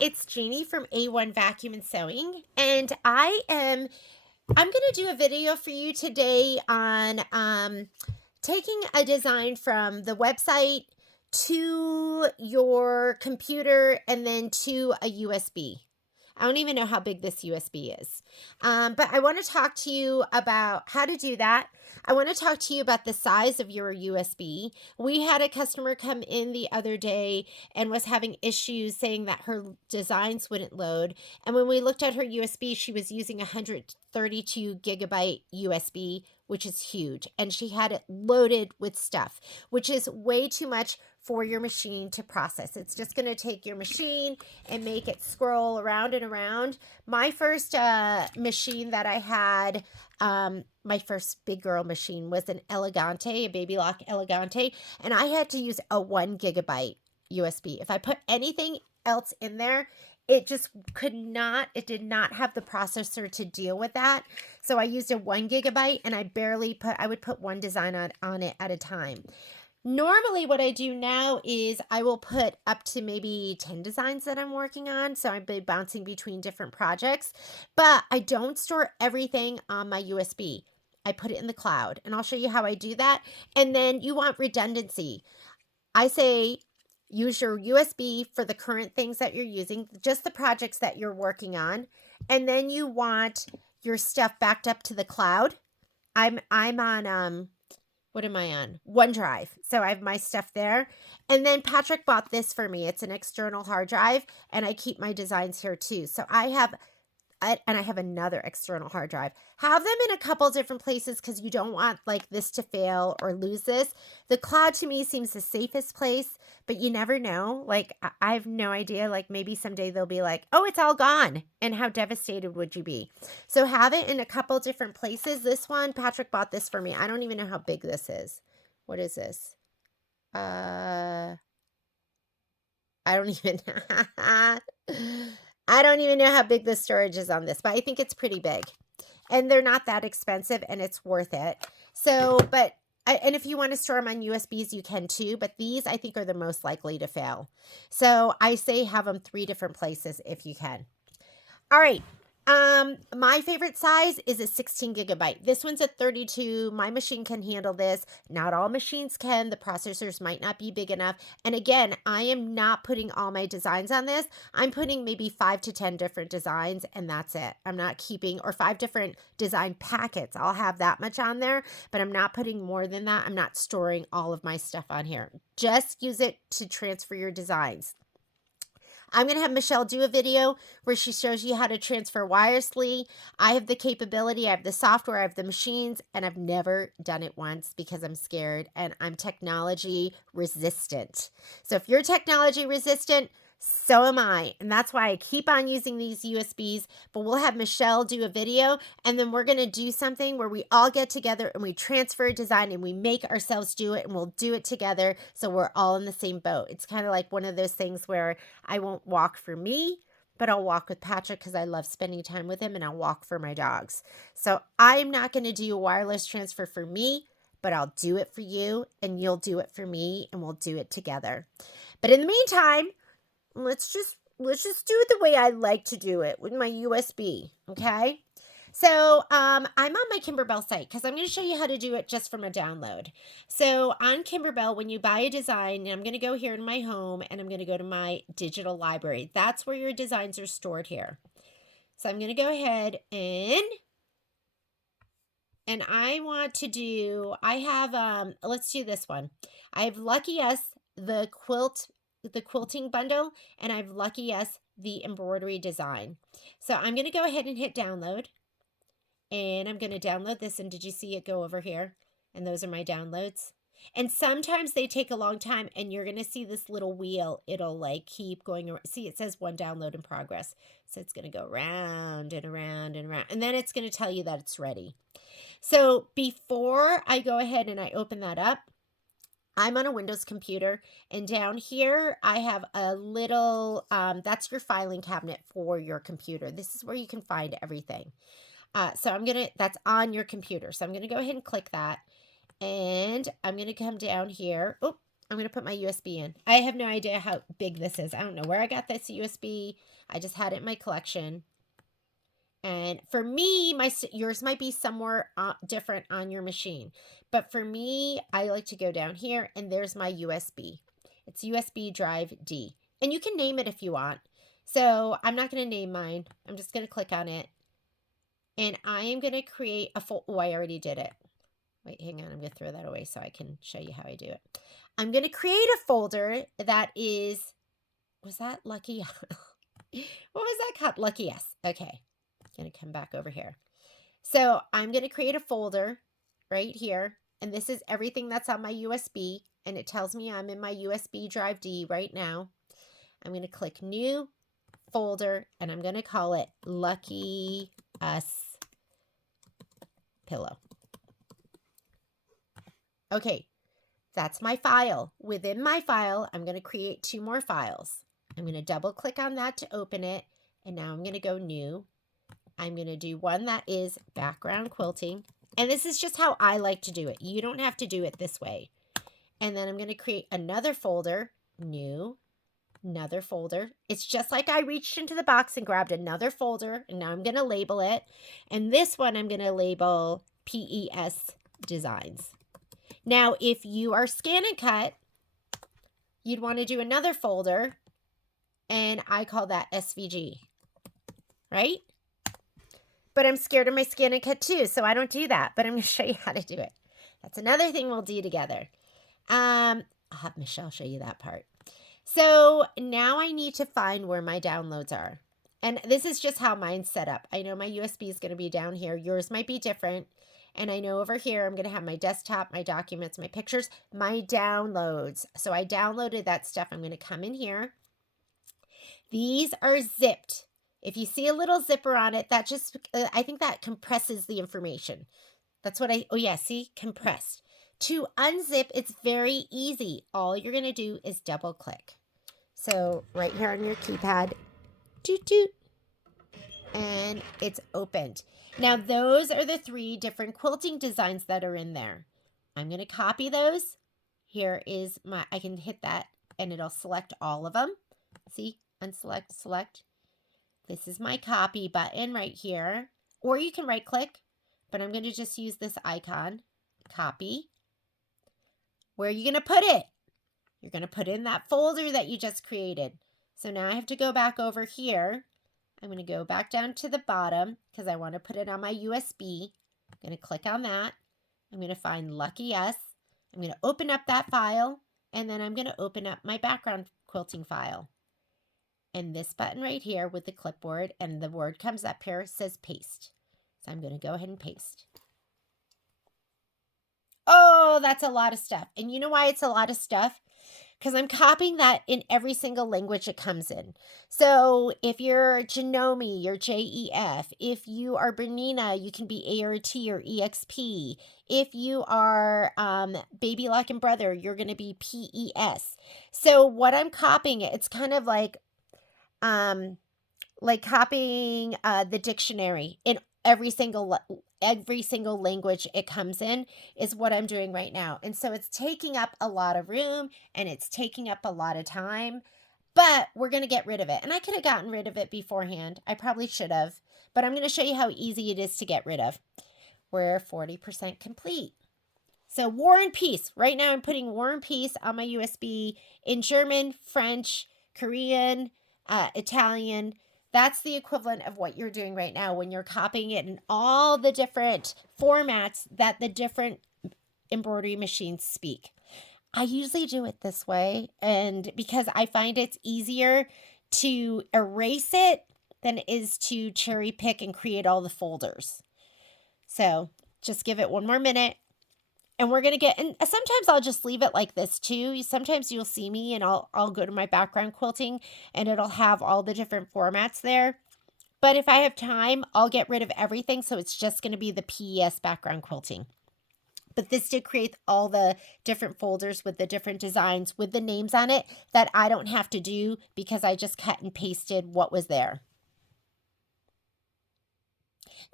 it's Jeannie from A1 Vacuum and Sewing, and I'm going to do a video for you today on taking a design from the website to your computer and then to a USB. I don't even know how big this USB is. But I want to talk to you about how to do that. I want to talk to you about the size of your USB. We had a customer come in the other day and was having issues saying that her designs wouldn't load. And when we looked at her USB, she was using 132 gigabyte USB, which is huge. And she had it loaded with stuff, which is way too much for your machine to process. It's just going to take your machine and make it scroll around and around. My first machine that I had, my first big girl machine was an Elegante, a Baby Lock Elegante, and I had to use a 1 gigabyte USB. If I put anything else in there, it just it did not have the processor to deal with that. So I used a 1 gigabyte and I would put one design on it at a time. Normally what I do now is I will put up to maybe 10 designs that I'm working on. So I've been bouncing between different projects, but I don't store everything on my USB. I put it in the cloud, and I'll show you how I do that. And then you want redundancy. I say use your USB for the current things that you're using, just the projects that you're working on. And then you want your stuff backed up to the cloud. I'm on what am I on? OneDrive. So I have my stuff there. And then Patrick bought this for me. It's an external hard drive, and I keep my designs here too. So I have another external hard drive. Have them in a couple different places because you don't want like this to fail or lose this. The cloud to me seems the safest place, but you never know. Like I have no idea. Like maybe someday they'll be like, oh, it's all gone. And how devastated would you be? So have it in a couple different places. This one, Patrick bought this for me. I don't even know how big this is. What is this? I don't even I don't even know how big the storage is on this, but I think it's pretty big. And they're not that expensive, and it's worth it. So, and if you want to store them on USBs, you can too, but these I think are the most likely to fail. So I say have them 3 different places if you can. All right. My favorite size is a 16 gigabyte. This one's a 32. My machine can handle this. Not all machines can. The processors might not be big enough. And again, I am not putting all my designs on this. I'm putting maybe 5 to 10 different designs, and that's it. I'm not keeping, or 5 different design packets. I'll have that much on there, but I'm not putting more than that. I'm not storing all of my stuff on here. Just use it to transfer your designs. I'm going to have Michelle do a video where she shows you how to transfer wirelessly. I have the capability, I have the software, I have the machines, and I've never done it once because I'm scared and I'm technology resistant. So if you're technology resistant, so am I. And that's why I keep on using these USBs. But we'll have Michelle do a video, and then we're going to do something where we all get together and we transfer a design and we make ourselves do it, and we'll do it together so we're all in the same boat. It's kind of like one of those things where I won't walk for me, but I'll walk with Patrick because I love spending time with him, and I'll walk for my dogs. So I'm not going to do a wireless transfer for me, but I'll do it for you, and you'll do it for me, and we'll do it together. But in the meantime, let's just do it the way I like to do it with my USB, okay? So I'm on my Kimberbell site because I'm going to show you how to do it just from a download. So on Kimberbell, when you buy a design, I'm going to go here in my home, and I'm going to go to my digital library. That's where your designs are stored here. So I'm going to go ahead and I want to do, I have, let's do this one. I have Lucky Us, the quilting bundle, and I have Lucky Us, the embroidery design. So I'm going to go ahead and hit download, and I'm going to download this. And did you see it go over here? And those are my downloads. And sometimes they take a long time, and you're going to see this little wheel. It'll like keep going around. See, it says 1 download in progress. So it's going to go round and around and around. And then it's going to tell you that it's ready. So before I go ahead and I open that up, I'm on a Windows computer, and down here I have a little, that's your filing cabinet for your computer. This is where you can find everything. So that's on your computer. So I'm going to go ahead and click that, and I'm going to come down here. Oh, I'm going to put my USB in. I have no idea how big this is. I don't know where I got this USB. I just had it in my collection. And for me, yours might be somewhere different on your machine. But for me, I like to go down here, and there's my USB. It's USB drive D. And you can name it if you want. So I'm not going to name mine. I'm just going to click on it. And I am going to create a folder. Oh, I already did it. Wait, hang on. I'm going to throw that away so I can show you how I do it. I'm going to create a folder that is, was that Lucky? What was that called? Lucky Yes. Okay. Going to come back over here. So I'm going to create a folder right here. And this is everything that's on my USB. And it tells me I'm in my USB drive D right now. I'm going to click new folder. And I'm going to call it Lucky Us Pillow. Okay. That's my file. Within my file, I'm going to create 2 more files. I'm going to double click on that to open it. And now I'm going to go new. I'm going to do one that is background quilting. And this is just how I like to do it. You don't have to do it this way. And then I'm going to create another folder, new, another folder. It's just like I reached into the box and grabbed another folder. And now I'm going to label it. And this one I'm going to label PES Designs. Now, if you are Scan and Cut, you'd want to do another folder. And I call that SVG, right? But I'm scared of my Scan and Cut too, so I don't do that. But I'm going to show you how to do it. That's another thing we'll do together. I'll have Michelle show you that part. So now I need to find where my downloads are. And this is just how mine's set up. I know my USB is going to be down here. Yours might be different. And I know over here I'm going to have my desktop, my documents, my pictures, my downloads. So I downloaded that stuff. I'm going to come in here. These are zipped. If you see a little zipper on it, that just, I think that compresses the information. That's what oh yeah, see, compressed. To unzip, it's very easy. All you're going to do is double click. So right here on your keypad, toot toot, and it's opened. Now those are the 3 different quilting designs that are in there. I'm going to copy those. Here is my, I can hit that and it'll select all of them. See, unselect, select. This is my copy button right here. Or you can right click, but I'm going to just use this icon, copy. Where are you going to put it? You're going to put it in that folder that you just created. So now I have to go back over here. I'm going to go back down to the bottom because I want to put it on my USB. I'm going to click on that. I'm going to find Lucky Us. I'm going to open up that file, and then I'm going to open up my background quilting file. And this button right here with the clipboard, and the word comes up here, says paste. So I'm going to go ahead and paste. Oh, that's a lot of stuff. And you know why it's a lot of stuff? Because I'm copying that in every single language it comes in. So if you're Janome, you're JEF. If you are Bernina, you can be ART or EXP. If you are Baby Lock and Brother, you're going to be PES. So what I'm copying, it's kind of like copying the dictionary in every single language it comes in is what I'm doing right now. And so it's taking up a lot of room and it's taking up a lot of time, but we're going to get rid of it. And I could have gotten rid of it beforehand. I probably should have, but I'm going to show you how easy it is to get rid of. We're 40% complete. So War and Peace. Right now I'm putting War and Peace on my USB in German, French, Korean, Italian. That's the equivalent of what you're doing right now when you're copying it in all the different formats that the different embroidery machines speak. I usually do it this way, and because I find it's easier to erase it than it is to cherry pick and create all the folders. So just give it one more minute. And we're going to get, and sometimes I'll just leave it like this too. Sometimes you'll see me and I'll go to my background quilting and it'll have all the different formats there. But if I have time, I'll get rid of everything. So it's just going to be the PES background quilting. But this did create all the different folders with the different designs with the names on it that I don't have to do because I just cut and pasted what was there.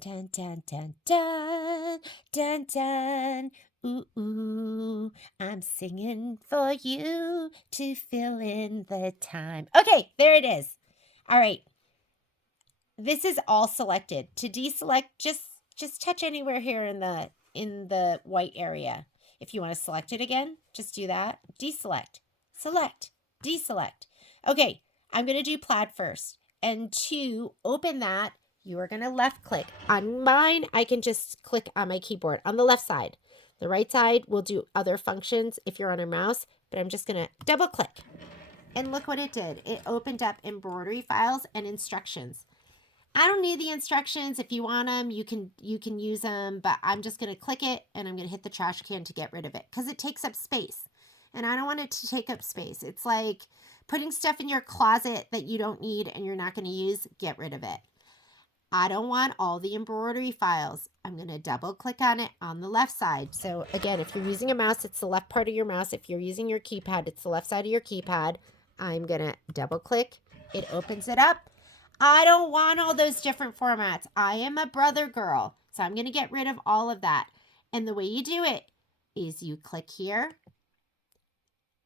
Dun, dun, dun, dun, dun, dun. Ooh, ooh, I'm singing for you to fill in the time. Okay, there it is. All right. This is all selected. To deselect, just touch anywhere here in the white area. If you want to select it again, just do that. Deselect, select, deselect. Okay, I'm going to do plaid first. And to open that, you are going to left click. On mine, I can just click on my keyboard on the left side. The right side will do other functions if you're on a mouse, but I'm just going to double click. And look what it did. It opened up embroidery files and instructions. I don't need the instructions. If you want them, you can use them, but I'm just going to click it and I'm going to hit the trash can to get rid of it because it takes up space. And I don't want it to take up space. It's like putting stuff in your closet that you don't need and you're not going to use, get rid of it. I don't want all the embroidery files. I'm going to double click on it on the left side. So again, if you're using a mouse, it's the left part of your mouse. If you're using your keypad, it's the left side of your keypad. I'm going to double click. It opens it up. I don't want all those different formats. I am a brother girl, so I'm going to get rid of all of that. And the way you do it is you click here.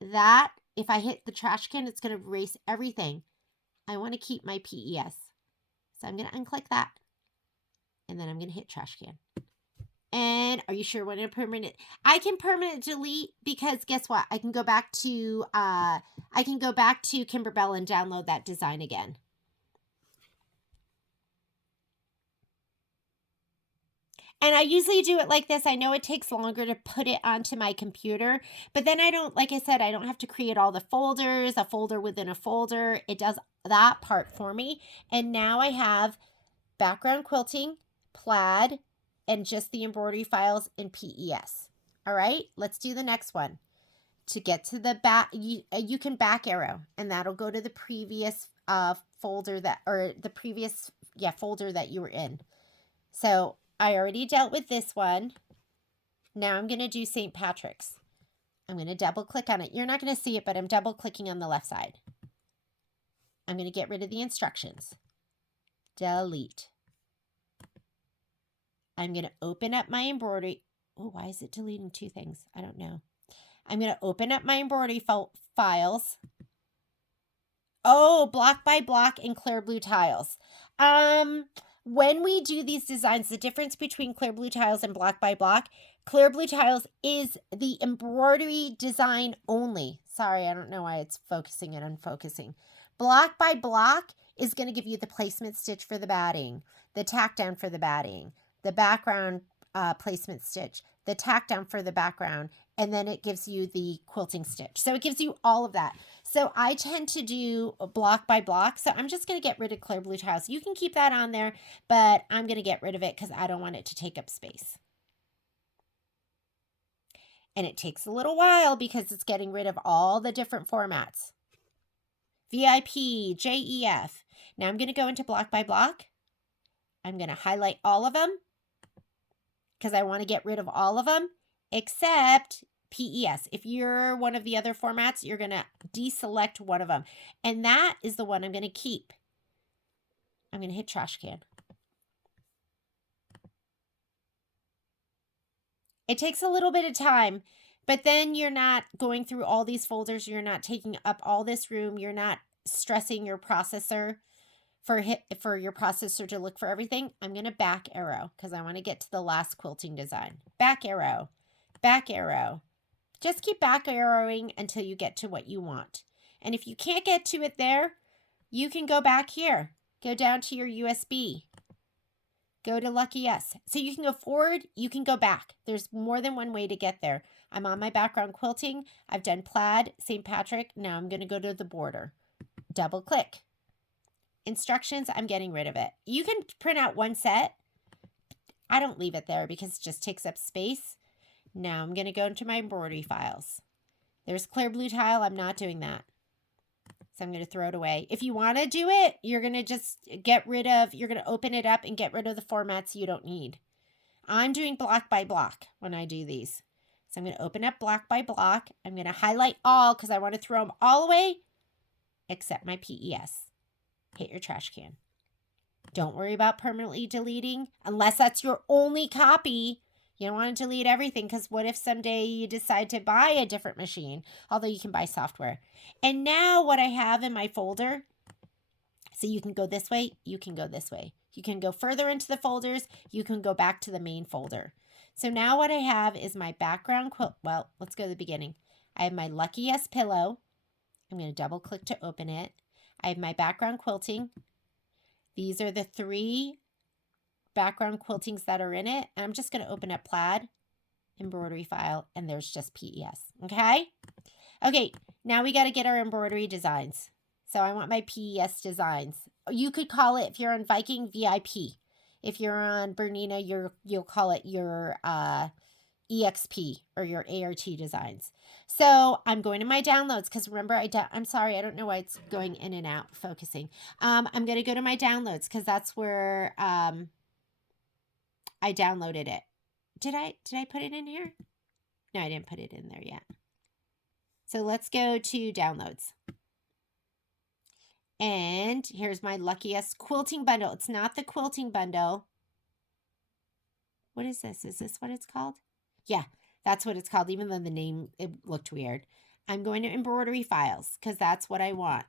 That, if I hit the trash can, it's going to erase everything. I want to keep my PES. So I'm going to unclick that. And then I'm going to hit trash can. And are you sure when a permanent? I can permanent delete because guess what? I can go back to Kimberbell and download that design again. And I usually do it like this. I know it takes longer to put it onto my computer, but then I don't, like I said, I don't have to create all the folders, a folder within a folder. It does that part for me. And now I have background quilting, plaid, and just the embroidery files in PES. All right, let's do the next one. To get to the back, you can back arrow, and that'll go to the previous folder folder that you were in. So I already dealt with this one. Now I'm going to do St. Patrick's. I'm going to double click on it. You're not going to see it, but I'm double clicking on the left side. I'm going to get rid of the instructions. Delete. I'm going to open up my embroidery. Oh, why is it deleting two things? I don't know. I'm going to open up my embroidery files. Oh, block by block and clear blue tiles. When we do these designs, the difference between clear blue tiles and block by block, clear blue tiles is the embroidery design only. Sorry, I don't know why it's focusing and unfocusing. Block by block is going to give you the placement stitch for the batting, the tack down for the batting, the background placement stitch, the tack down for the background, and then it gives you the quilting stitch. So it gives you all of that. So I tend to do block by block. So I'm just going to get rid of clear blue tiles. You can keep that on there, but I'm going to get rid of it because I don't want it to take up space. And it takes a little while because it's getting rid of all the different formats. VIP, JEF. Now I'm going to go into block by block. I'm going to highlight all of them because I want to get rid of all of them except PES. If you're one of the other formats, you're going to deselect one of them. And that is the one I'm going to keep. I'm going to hit trash can. It takes a little bit of time, but then you're not going through all these folders. You're not taking up all this room. You're not stressing your processor for your processor to look for everything. I'm going to back arrow because I want to get to the last quilting design. Back arrow, back arrow. Just keep back arrowing until you get to what you want. And if you can't get to it there, you can go back here. Go down to your USB. Go to Lucky S. So you can go forward, you can go back. There's more than one way to get there. I'm on my background quilting. I've done plaid, St. Patrick. Now I'm going to go to the border. Double click. Instructions, I'm getting rid of it. You can print out one set. I don't leave it there because it just takes up space. Now I'm going to go into my embroidery files. There's clear blue tile. I'm not doing that. So I'm going to throw it away. If you want to do it, you're going to just you're going to open it up and get rid of the formats you don't need. I'm doing block by block when I do these. So I'm going to open up block by block. I'm going to highlight all because I want to throw them all away except my PES. Hit your trash can. Don't worry about permanently deleting unless that's your only copy. You don't want to delete everything because what if someday you decide to buy a different machine? Although you can buy software. And now what I have in my folder, so you can go this way, you can go this way. You can go further into the folders, you can go back to the main folder. So now what I have is my background quilt. Well, let's go to the beginning. I have my Lucky Yes pillow. I'm going to double click to open it. I have my background quilting. These are the 3 background quiltings that are in it. And I'm just going to open up plaid, embroidery file, and there's just PES. Okay? Okay, now we got to get our embroidery designs. So I want my PES designs. You could call it, if you're on Viking, VIP. If you're on Bernina, you'll call it your EXP or your ART designs. So I'm going to my downloads because remember, I'm sorry, I don't know why it's going in and out focusing. I'm going to go to my downloads because that's where I downloaded it. Did I put it in here? No, I didn't put it in there yet. So let's go to downloads. And here's my luckiest quilting bundle. It's not the quilting bundle. What is this? Is this what it's called? Yeah, that's what it's called, even though the name, it looked weird. I'm going to embroidery files because that's what I want.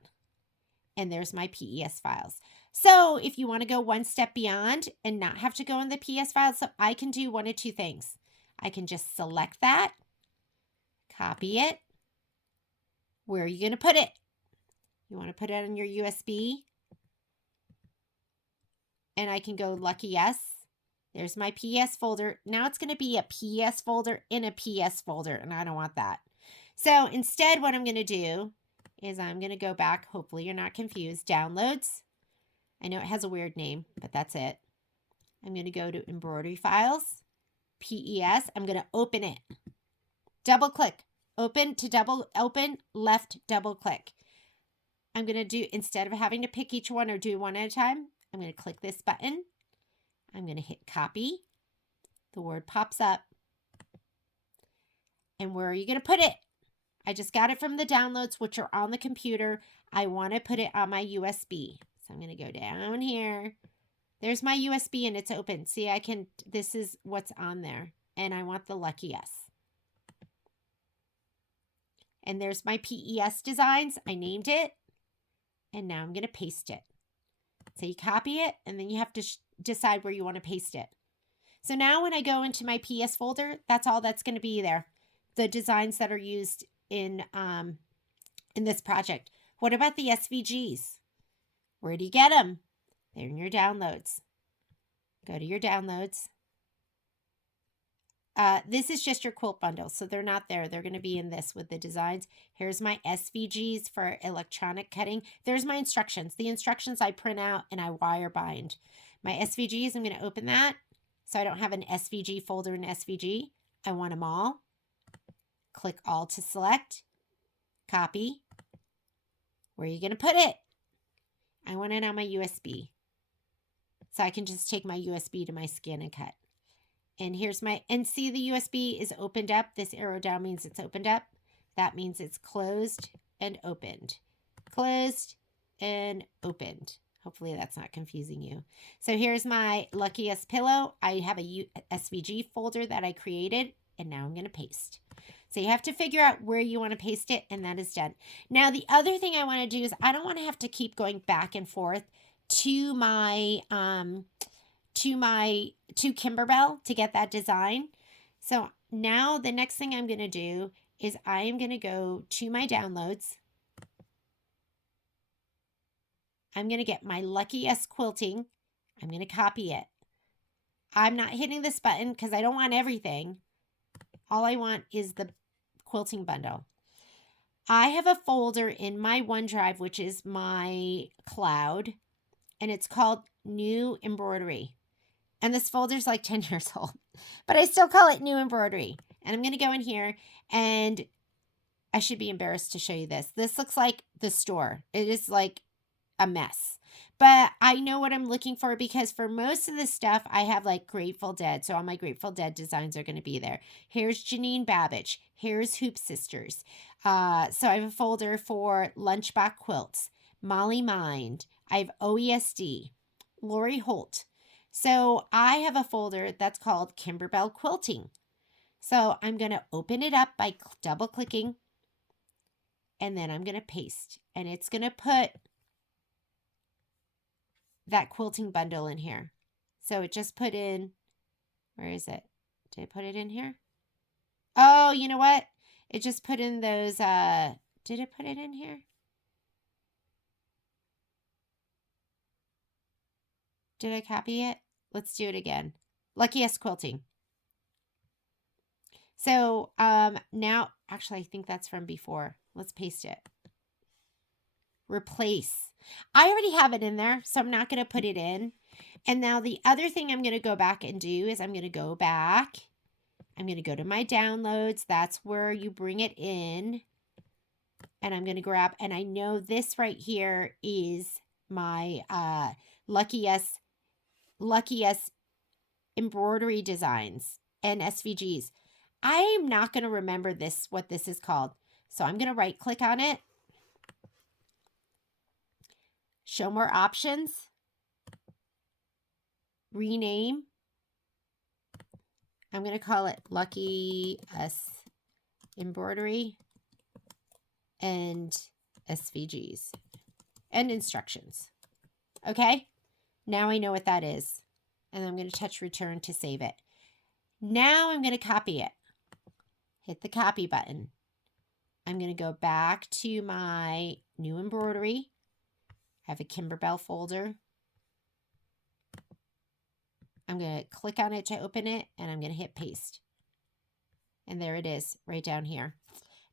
And there's my PES files. So if you want to go one step beyond and not have to go in the PES files, so I can do one of 2 things. I can just select that, copy it. Where are you going to put it? You want to put it on your USB. And I can go Lucky Yes. There's my PS folder. Now it's going to be a PS folder in a PS folder, and I don't want that. So instead, what I'm going to do is I'm going to go back. Hopefully you're not confused. Downloads. I know it has a weird name, but that's it. I'm going to go to embroidery files, PES. I'm going to open it. Double click. Open, left, double click. I'm going to do, instead of having to pick each one or do one at a time, I'm going to click this button. I'm going to hit copy. The word pops up. And where are you going to put it? I just got it from the downloads, which are on the computer. I want to put it on my USB. So I'm going to go down here. There's my USB and it's open. See, this is what's on there. And I want the Lucky Yes. And there's my PES designs. I named it. And now I'm going to paste it. So you copy it and then you have to decide where you want to paste it. So now when I go into my PS folder, that's all that's going to be there. The designs that are used in this project. What about the SVGs? Where do you get them? They're in your downloads. Go to your downloads. This is just your quilt bundle, so they're not there. They're going to be in this with the designs. Here's my SVGs for electronic cutting. There's my instructions. The instructions I print out and I wire bind. My SVGs, I'm going to open that. So I don't have an SVG folder in SVG. I want them all. Click all to select. Copy. Where are you going to put it? I want it on my USB. So I can just take my USB to my scan and cut. And here's and see the USB is opened up. This arrow down means it's opened up. That means it's closed and opened. Closed and opened. Hopefully that's not confusing you. So here's my luckiest pillow. I have a SVG folder that I created, and now I'm going to paste. So you have to figure out where you want to paste it, and that is done. Now the other thing I want to do is I don't want to have to keep going back and forth to my to Kimberbell to get that design. So now the next thing I'm going to do is I am going to go to my downloads. I'm going to get my Lucky S quilting. I'm going to copy it. I'm not hitting this button because I don't want everything. All I want is the quilting bundle. I have a folder in my OneDrive, which is my cloud, and it's called New Embroidery. And this folder's like 10 years old, but I still call it New Embroidery. And I'm going to go in here, and I should be embarrassed to show you this. This looks like the store. It is like a mess, but I know what I'm looking for because for most of this stuff, I have like Grateful Dead. So all my Grateful Dead designs are going to be there. Here's Janine Babbage. Here's Hoop Sisters. So I have a folder for Lunchbox Quilts, Molly Mind. I have OESD, Lori Holt. So I have a folder that's called Kimberbell Quilting. So I'm going to open it up by double clicking, and then I'm going to paste, and it's going to put that quilting bundle in here. So it just put in, where is it? Did it put it in here? Oh, you know what? It just put in those, did it put it in here? Did I copy it? Let's do it again. Luckiest Quilting. So now, actually, I think that's from before. Let's paste it. Replace. I already have it in there, so I'm not going to put it in. And now the other thing I'm going to go back and do is I'm going to go back. I'm going to go to my downloads. That's where you bring it in. And I'm going to grab, and I know this right here is my luckiest embroidery designs and SVGs. I'm not going to remember this, what this is called. So I'm going to right click on it. Show more options. Rename. I'm going to call it Lucky S Embroidery and SVGs and instructions. Okay. Now I know what that is. And I'm going to touch return to save it. Now I'm going to copy it. Hit the copy button. I'm going to go back to my new embroidery. I have a Kimberbell folder. I'm going to click on it to open it, and I'm going to hit paste. And there it is, right down here.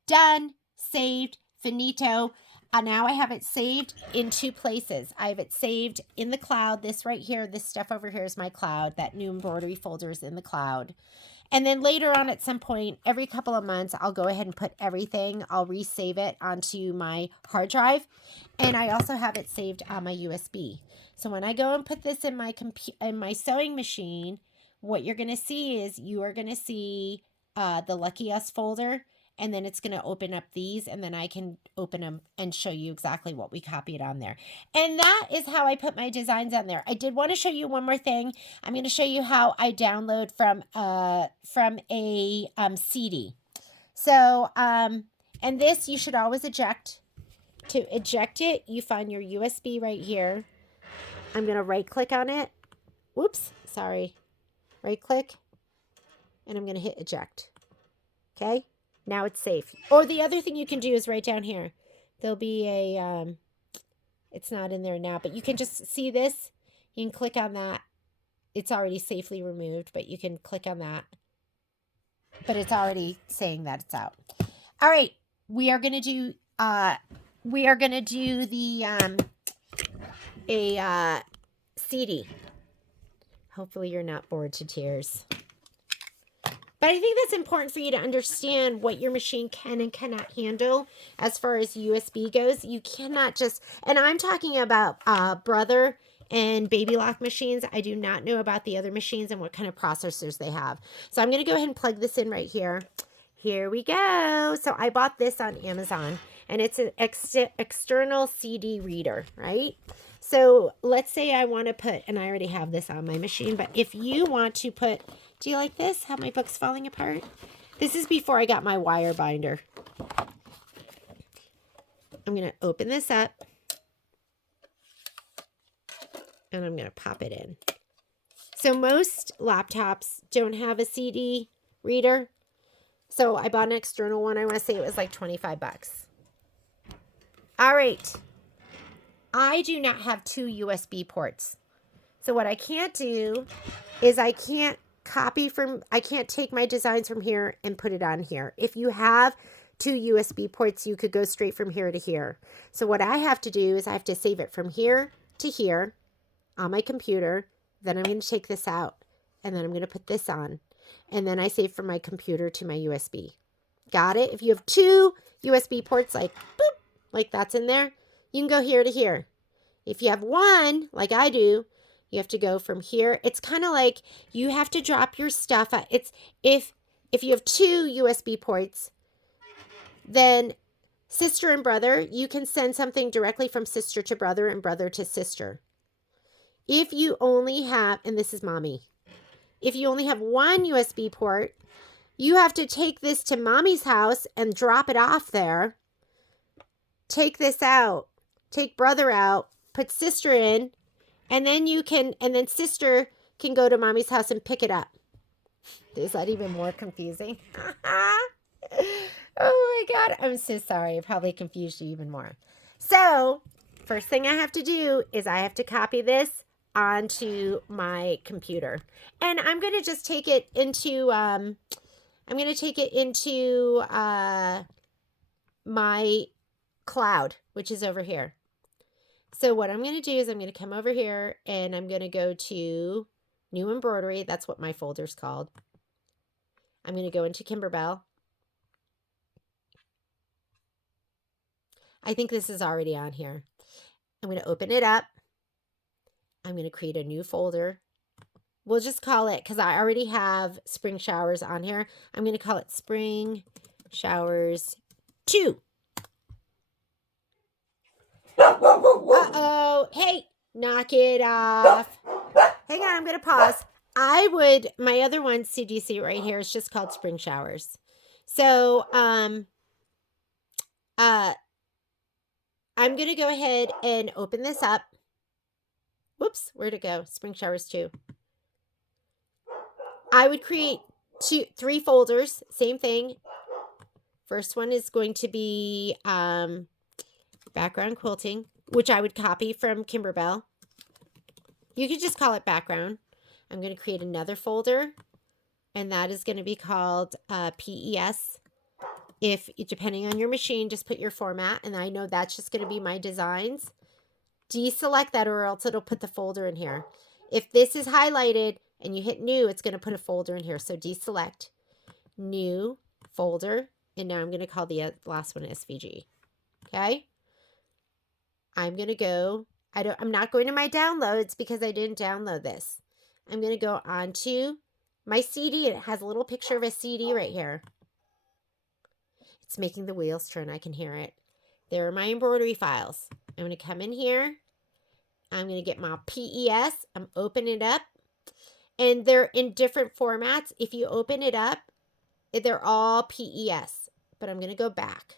Done, saved, finito. Now I have it saved in 2 places. I have it saved in the cloud. This right here, this stuff over here is my cloud. That new embroidery folder is in the cloud. And then later on at some point, every couple of months, I'll go ahead and put everything. I'll resave it onto my hard drive. And I also have it saved on my USB. So when I go and put this in my sewing machine, what you're going to see is you are going to see the Lucky Us folder. And then it's going to open up these, and then I can open them and show you exactly what we copied on there. And that is how I put my designs on there. I did want to show you one more thing. I'm going to show you how I download from a CD. So, and this you should always eject. To eject it, you find your USB right here. I'm going to right click on it. Whoops, sorry. Right click, and I'm going to hit eject. Okay. Now it's safe. Or the other thing you can do is right down here. There'll be a, it's not in there now, but you can just see this. You can click on that. It's already safely removed, but you can click on that. But it's already saying that it's out. All right. We are going to do, the, CD. Hopefully you're not bored to tears. But I think that's important for you to understand what your machine can and cannot handle as far as USB goes. You cannot just, and I'm talking about Brother and Baby Lock machines. I do not know about the other machines and what kind of processors they have. So I'm going to go ahead and plug this in right here. Here we go. So I bought this on Amazon, and it's an external CD reader, right? So let's say I want to put, and I already have this on my machine, but if you want to put, do you like this? How my book's falling apart? This is before I got my wire binder. I'm going to open this up, and I'm going to pop it in. So most laptops don't have a CD reader. So I bought an external one. I want to say it was like 25 bucks. All right. I do not have 2 USB ports. So what I can't do is I can't take my designs from here and put it on here. If you have 2 USB ports, you could go straight from here to here. So what I have to do is I have to save it from here to here on my computer. Then I'm going to take this out, and then I'm going to put this on. And then I save from my computer to my USB. Got it? If you have 2 USB ports, like boop, like that's in there, you can go here to here. If you have 1, like I do, you have to go from here. It's kind of like you have to drop your stuff. It's if you have 2 USB ports, then sister and brother, you can send something directly from sister to brother and brother to sister. if you only have, and this is mommy, if you only have one USB port, you have to take this to mommy's house and drop it off there. Take this out, take brother out, put sister in, and then sister can go to mommy's house and pick it up. Is that even more confusing? Oh my God, I'm so sorry. I probably confused you even more. So, first thing I have to do is I have to copy this onto my computer. And I'm going to just take it into, my cloud, which is over here. So what I'm going to do is I'm going to come over here and I'm going to go to new embroidery. That's what my folder's called. I'm going to go into Kimberbell. I think this is already on here. I'm going to open it up. I'm going to create a new folder. We'll just call it, because I already have spring showers on here, I'm going to call it Spring Showers 2. Uh-oh. Hey, knock it off. Hang on, I'm going to pause. My other one, CDC right here, is just called Spring Showers. So, I'm going to go ahead and open this up. Whoops, where'd it go? Spring Showers 2. I would create 3 folders, same thing. First one is going to be background quilting, which I would copy from Kimberbell. You could just call it background. I'm going to create another folder, and that is going to be called PES. If, depending on your machine, just put your format, and I know that's just going to be my designs. Deselect that, or else it'll put the folder in here. If this is highlighted and you hit new, it's going to put a folder in here. So deselect, new folder, and now I'm going to call the last one SVG. Okay? I'm going to go, I'm not going to my downloads because I didn't download this. I'm going to go onto my CD. It has a little picture of a CD right here. It's making the wheels turn. I can hear it. There are my embroidery files. I'm going to come in here. I'm going to get my PES. I'm opening it up. And they're in different formats. If you open it up, they're all PES. But I'm going to go back,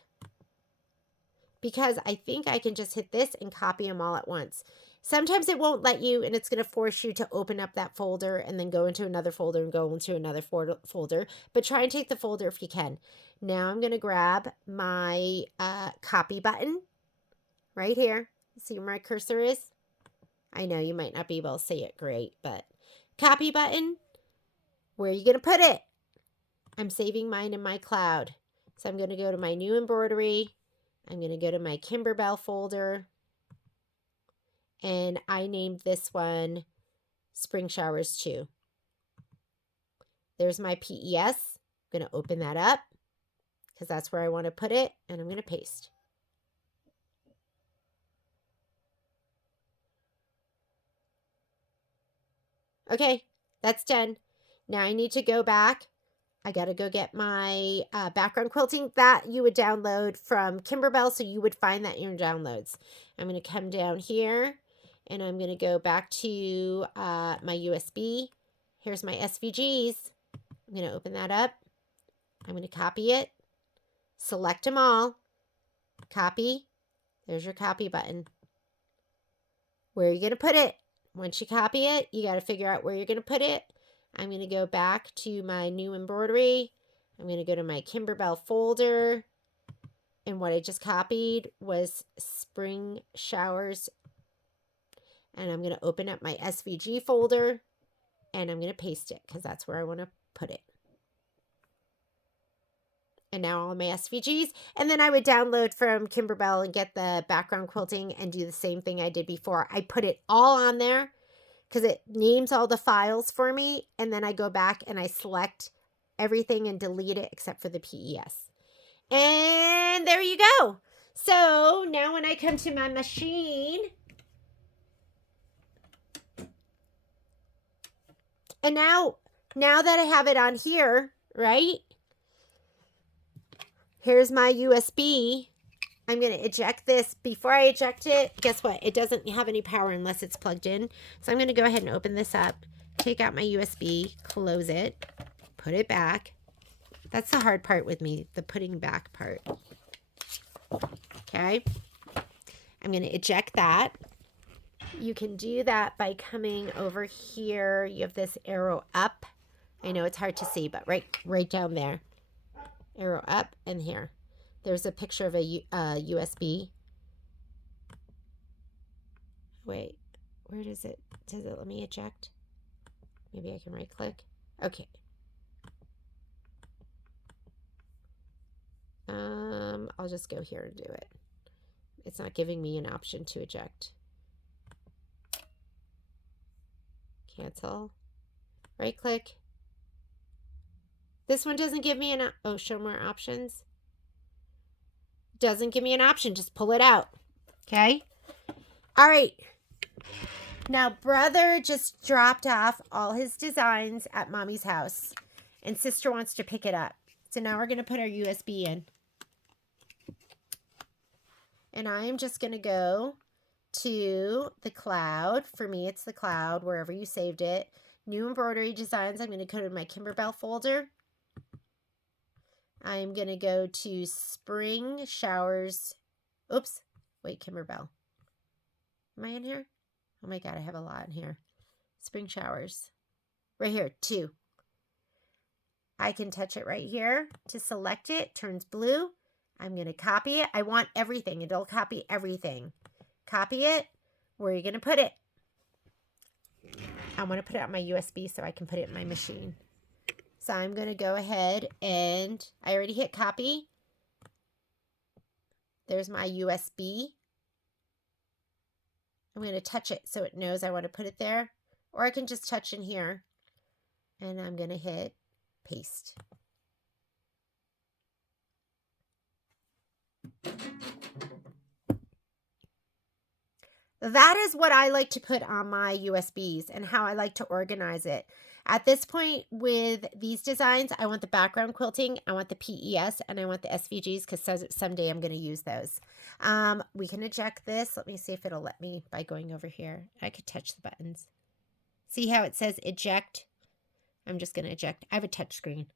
because I think I can just hit this and copy them all at once. Sometimes it won't let you, and it's going to force you to open up that folder and then go into another folder and go into another folder. But try and take the folder if you can. Now I'm going to grab my copy button right here. See where my cursor is? I know you might not be able to see it great, but copy button, where are you going to put it? I'm saving mine in my cloud. So I'm going to go to my new embroidery. I'm going to go to my Kimberbell folder, and I named this one Spring Showers 2. There's my PES. I'm going to open that up because that's where I want to put it, and I'm going to paste. Okay, that's done. Now I need to go back. I got to go get my background quilting that you would download from Kimberbell, so you would find that in your downloads. I'm going to come down here, and I'm going to go back to my USB. Here's my SVGs. I'm going to open that up. I'm going to copy it. Select them all. Copy. There's your copy button. Where are you going to put it? Once you copy it, you got to figure out where you're going to put it. I'm going to go back to my new embroidery. I'm going to go to my Kimberbell folder. And what I just copied was Spring Showers. And I'm going to open up my SVG folder. And I'm going to paste it because that's where I want to put it. And now all my SVGs. And then I would download from Kimberbell and get the background quilting and do the same thing I did before. I put it all on there because it names all the files for me. And then I go back and I select everything and delete it except for the PES. And there you go. So now when I come to my machine, and now that I have it on here, right? Here's my USB. I'm going to eject this. Before I eject it, guess what? It doesn't have any power unless it's plugged in. So I'm going to go ahead and open this up, take out my USB, close it, put it back. That's the hard part with me, the putting back part. Okay. I'm going to eject that. You can do that by coming over here. You have this arrow up. I know it's hard to see, but right down there. Arrow up and here. There's a picture of a USB. Wait, where does it let me eject? Maybe I can right click. Okay. I'll just go here and do it. It's not giving me an option to eject. Cancel. Right click. This one doesn't give me an, oh, show more options. Doesn't give me an option, just pull it out. Okay. All right. Now, brother just dropped off all his designs at mommy's house, and sister wants to pick it up. So now we're going to put our USB in. And I am just going to go to the cloud. For me, it's the cloud, wherever you saved it. New embroidery designs. I'm going to go to my Kimberbell folder. I'm going to go to spring showers. Oops. Wait, Kimberbell. Am I in here? Oh my God, I have a lot in here. Spring showers. Right here, 2. I can touch it right here to select it. Turns blue. I'm going to copy it. I want everything. It'll copy everything. Copy it. Where are you going to put it? I want to put it on my USB so I can put it in my machine. So I'm going to go ahead and I already hit copy. There's my USB. I'm going to touch it so it knows I want to put it there. Or I can just touch in here. And I'm going to hit paste. That is what I like to put on my USBs and how I like to organize it. At this point with these designs, I want the background quilting, I want the PES, and I want the SVGs because someday I'm going to use those. We can eject this. Let me see if it'll let me by going over here. I could touch the buttons. See how it says eject? I'm just going to eject. I have a touch screen.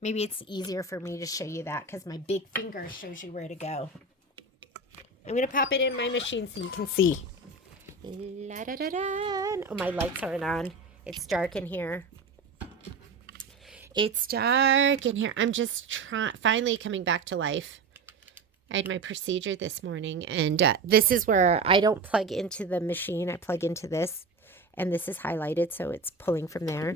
Maybe it's easier for me to show you that because my big finger shows you where to go. I'm going to pop it in my machine so you can see. La, da, da, da. Oh, my lights aren't on. It's dark in here. It's dark in here. I'm just finally coming back to life. I had my procedure this morning, and this is where I don't plug into the machine. I plug into this, and this is highlighted, so it's pulling from there.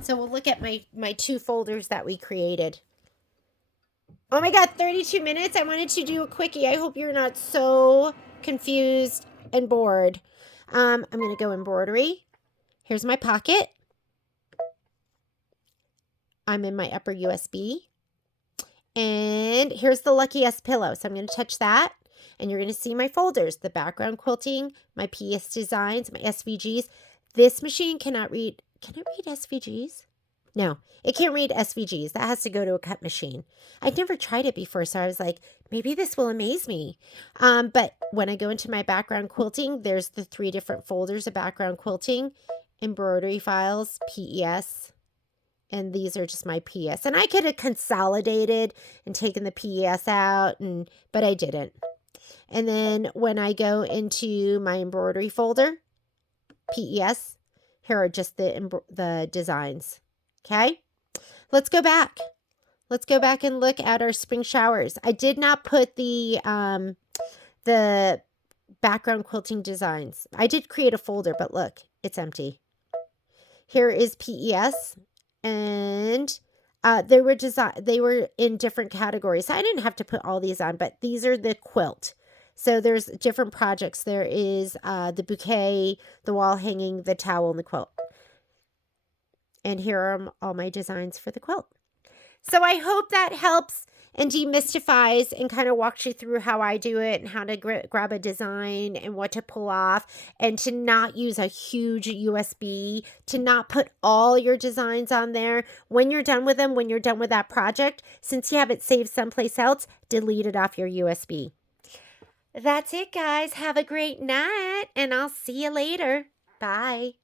So we'll look at my 2 folders that we created. Oh my God, 32 minutes. I wanted to do a quickie. I hope you're not so confused and bored. I'm going to go embroidery. Here's my pocket. I'm in my upper USB. And here's the luckiest pillow. So I'm going to touch that. And you're going to see my folders. The background quilting, my PS designs, my SVGs. This machine cannot read. Can it read SVGs? No, it can't read SVGs. That has to go to a cut machine. I'd never tried it before, so I was like, maybe this will amaze me. But when I go into my background quilting, there's the 3 different folders of background quilting, embroidery files, PES, and these are just my PES. And I could have consolidated and taken the PES out, but I didn't. And then when I go into my embroidery folder, PES, here are just the designs. Okay, let's go back. Let's go back and look at our spring showers. I did not put the background quilting designs. I did create a folder, but look, it's empty. Here is PES, and they were in different categories. I didn't have to put all these on, but these are the quilt. So there's different projects. There is the bouquet, the wall hanging, the towel, and the quilt. And here are all my designs for the quilt. So I hope that helps. and demystifies and kind of walks you through how I do it and how to grab a design and what to pull off, and to not use a huge USB, to not put all your designs on there. When you're done with them, when you're done with that project, since you have it saved someplace else, delete it off your USB. That's it, guys. Have a great night, and I'll see you later. Bye.